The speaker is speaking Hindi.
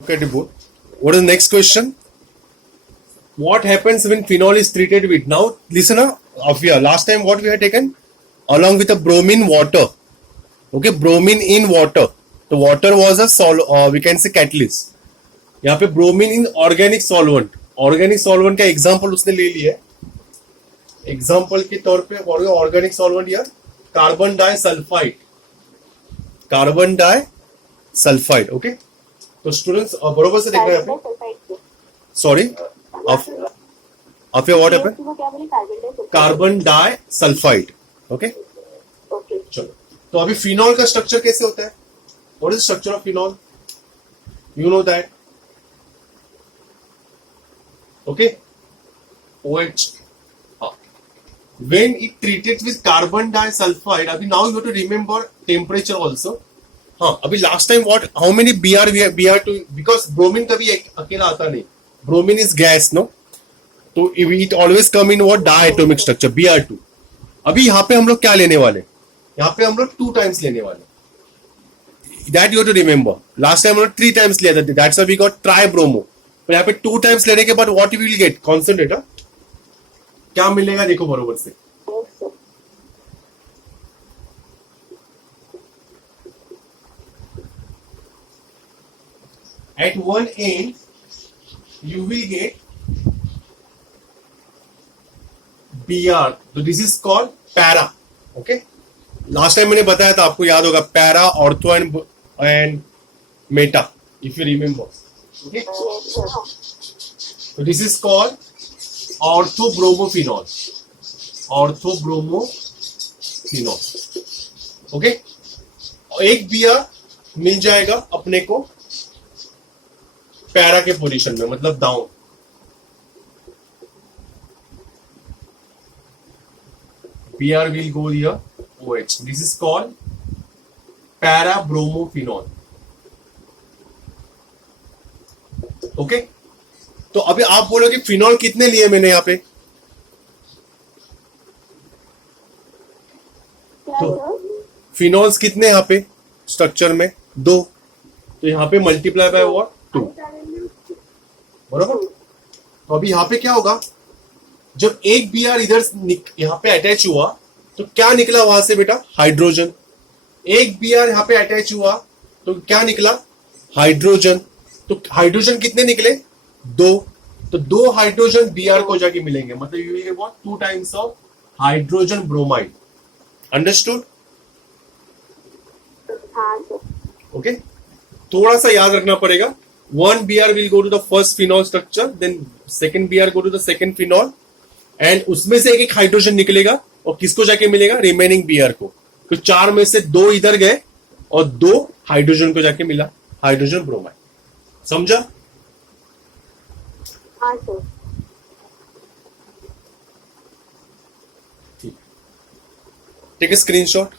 Look at the board. What is the next question? What happens when phenol is treated with? Now, listen up. Last time what we had taken? Along with a bromine water. Okay, bromine in water. The water was a we can say catalyst. यहाँ पे bromine in organic solvent. Organic solvent का एग्जांपल उसने ले लिया है. एग्जांपल के तौर पे ऑर्गेनिक सॉल्वेंट यार carbon disulphide. Carbon disulphide. Okay, तो स्टूडेंट्स बरोबर से देखना है यहाँ पे. Sorry, of what happened? Carbon disulphide. Okay, चलो. तो अभी फिनॉल का स्ट्रक्चर कैसे होता है? What is structure of phenol? You know that. Okay, OH. When it treated with carbon disulfide, अभी now you have to remember temperature also. हाँ, अभी last time what? How many Br we have? Br2 because bromine कभी अकेला आता नहीं. Bromine is gas, no? तो it always come in what diatomic structure Br2. अभी यहाँ पे हम लोग क्या लेने वाले? यहाँ पे हम लोग 2 times लेने वाले. That you have to remember. Last time हम लोग 3 times लिया था. That's why we got tribromo. तो यहाँ पे 2 टाइम्स लेने के बाद what you will get? Concentrate. क्या मिलेगा देखो बरोबर से. At one end you will get Br. तो this is called para. Okay, last time मैंने बताया था, आपको याद होगा, para, ortho and meta, if you remember. Okay, so this is called orthobromophenol. Orthobromophenol. Okay, एक Br मिल जाएगा अपने को पैरा के पोजीशन में, मतलब down. Br will go here OH. This is called parabromophenol. Okay, तो अभी आप बोलोगे फिनॉल कितने लिए मैंने यहाँ पे? तो फिनॉल्स कितने यहाँ पे स्ट्रक्चर में? 2. तो यहाँ पे मल्टीप्लाई बाय व्हाट? 2. बरोबर. तो अभी यहाँ पे क्या होगा? जब एक Br इधर यहाँ पे अटैच हुआ तो क्या निकला वहां से बेटा? हाइड्रोजन. एक Br यहाँ पे अटैच हुआ तो क्या निकला? हाइड्रोजन. तो हाइड्रोजन कितने निकले? 2. तो 2 हाइड्रोजन Br को जाके मिलेंगे, मतलब you will get what? 2 times of hydrogen bromide. Understood? Okay, थोड़ा सा याद रखना पड़ेगा. 1 Br will go to the first phenol structure, then second Br go to the second phenol, and उसमें से एक हाइड्रोजन निकलेगा और किसको जाके मिलेगा? रिमेनिंग Br को. तो 4 में से 2 इधर गए और 2 हाइड्रोजन को जाके मिला, हाइड्रोजन ब्रोमाइड. समझा? हाँ सर. ठीक, टेक ए स्क्रीनशॉट.